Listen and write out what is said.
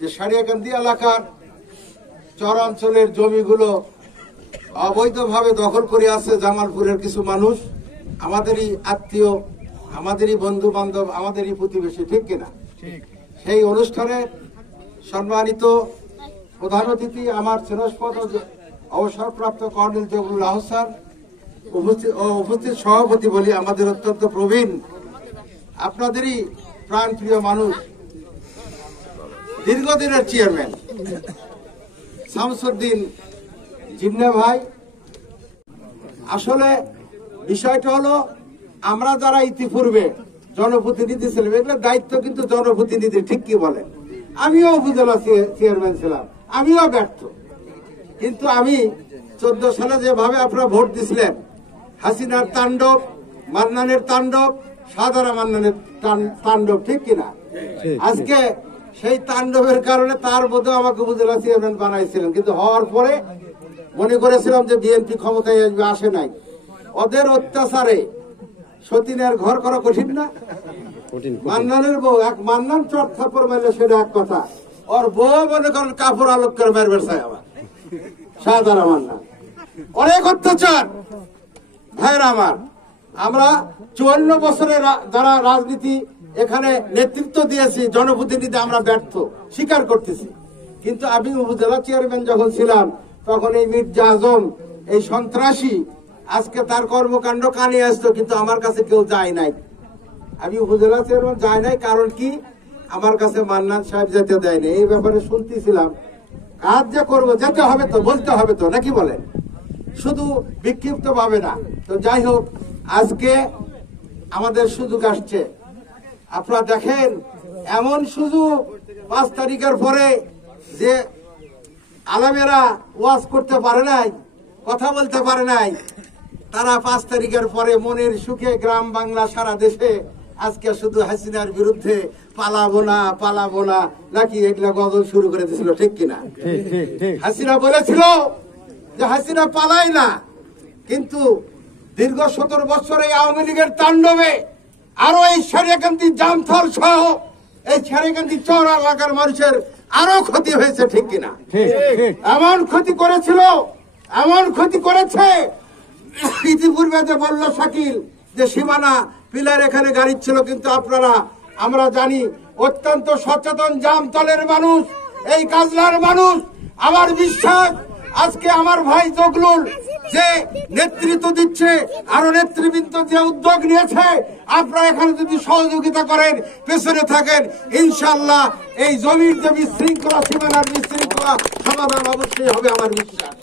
যে সারিয়াকান্দি এলাকার চর অঞ্চলের জমিগুলো অবৈধভাবে দখল করে আছে জামালপুরের কিছু মানুষ, আমাদেরই আত্মীয়, আমাদেরই বন্ধু বান্ধব, আমাদেরই প্রতিবেশী, ঠিক কিনা? সেই অনুষ্ঠানে সম্মানিত প্রধান অতিথি আমার স্নেহস্পদ অবসরপ্রাপ্ত কর্নেল জবরুল আহসান স্যার উপস্থিত সভাপতি বলি আমাদের অত্যন্ত প্রবীণ, আপনাদেরই প্রাণপ্রিয় মানুষ, দীর্ঘদিনের চেয়ারম্যান শামসুদ্দিন জিন্না ভাই। আসলে বিষয়টা হলো, আমরা যারা ইতিপূর্বে জনপ্রতিনিধি ছিলাম, এগুলোর দায়িত্ব কিন্তু জনপ্রতিনিধি, ঠিক কি বলেন? আমিও উপজেলা চেয়ারম্যান ছিলাম, আমিও ব্যর্থ। কিন্তু আমি 14 সালে যেভাবে আপনারা ভোট দিছিলেন, হাসিনার তাণ্ডব, মান্নানের তাণ্ডব, সাদারা মান্নানের তাণ্ডব, ঠিক কিনা? আজকে সেই তাণ্ডবের কারণে তার মধ্যে আমাকে উপজেলা চেয়ারম্যান বানাইছিলেন, কিন্তু হওয়ার পরে মনে করেছিলাম যে বিএনপি ক্ষমতায় আসবে, আসে নাই। ওদের অত্যাচারে সতীনের ঘর করা কঠিন না? মান্নানের বউ এক মান্নান চট থাপ্পড় মারলে সেটা এক কথা, ওর বউ মনে করেন কাপড় আলোক করে মারবে আমার সাদারা মান্নান। অনেক অত্যাচার ভাইরা আমার। আমরা 54 বছরের যারা রাজনীতি এখানে নেতৃত্ব দিয়েছি, জনপ্রতিনিধি, আমরা ব্যর্থ স্বীকার করতেছি। কিন্তু আমি উপজেলা চেয়ারম্যান যখন ছিলাম, তখন এই মির্জা আজম, এই সন্ত্রাসী, আজকে তার কর্মকাণ্ড কানে আসতো, কিন্তু আমার কাছে কেউ যায় নাই। আমি উপজেলা চেয়ারম্যান যায় নাই, কারণ কি? আমার কাছে মান্নান সাহেব যেতে দেয়নি। এই ব্যাপারে শুনতেছিলাম, কাজ যে করবো, যেতে হবে তো, বলতে হবে তো, নাকি বলেন? শুধু বিক্ষিপ্ত ভাবে না। তো যাই হোক, আজকে আমাদের সুযোগ আসছে। আপনারা দেখেন, এমন সুযোগ 5 তারিখের পরে যে আলেমেরা ওয়াজ করতে পারে নাই, কথা বলতে পারে নাই, তারা 5 তারিখের পরে মনের সুখে গ্রাম বাংলা সারা দেশে আজকে শুধু হাসিনার বিরুদ্ধে পালাবো না, পালাবো না, নাকি এগুলা গজল শুরু করে দিয়েছিল, ঠিক কিনা? হাসিনা বলেছিল যে হাসিনা পালায় না, কিন্তু দীর্ঘ 17 বছর এই আওয়ামী লীগের তাণ্ডবে আরো এই সারিয়াকান্দি জামথল সহ এই সারিয়াকান্দি চর এলাকার মানুষের আরো ক্ষতি হয়েছে, ঠিক কিনা? এমন ক্ষতি করেছিল, এমন ক্ষতি করেছে। ইতিপূর্বে যে বলল শাকিল যে সীমানা পিলার এখানে গাড়ি ছিল, কিন্তু আপনারা, আমরা জানি, অত্যন্ত সচেতন জামতলের মানুষ, এই কাজলার মানুষ। আমার বিশ্বাস আজকে আমার ভাই জগলুল যে নেতৃত্ব দিচ্ছে, আরো নেতৃবৃন্দ যে উদ্যোগ নিয়েছে, আপনারা এখানে যদি সহযোগিতা করেন, পেছনে থাকেন, ইনশাআল্লাহ এই জমির যে বিশৃঙ্খলা, সীমানার বিশৃঙ্খলা সমাধান অবশ্যই হবে, আমার বিশ্বাস।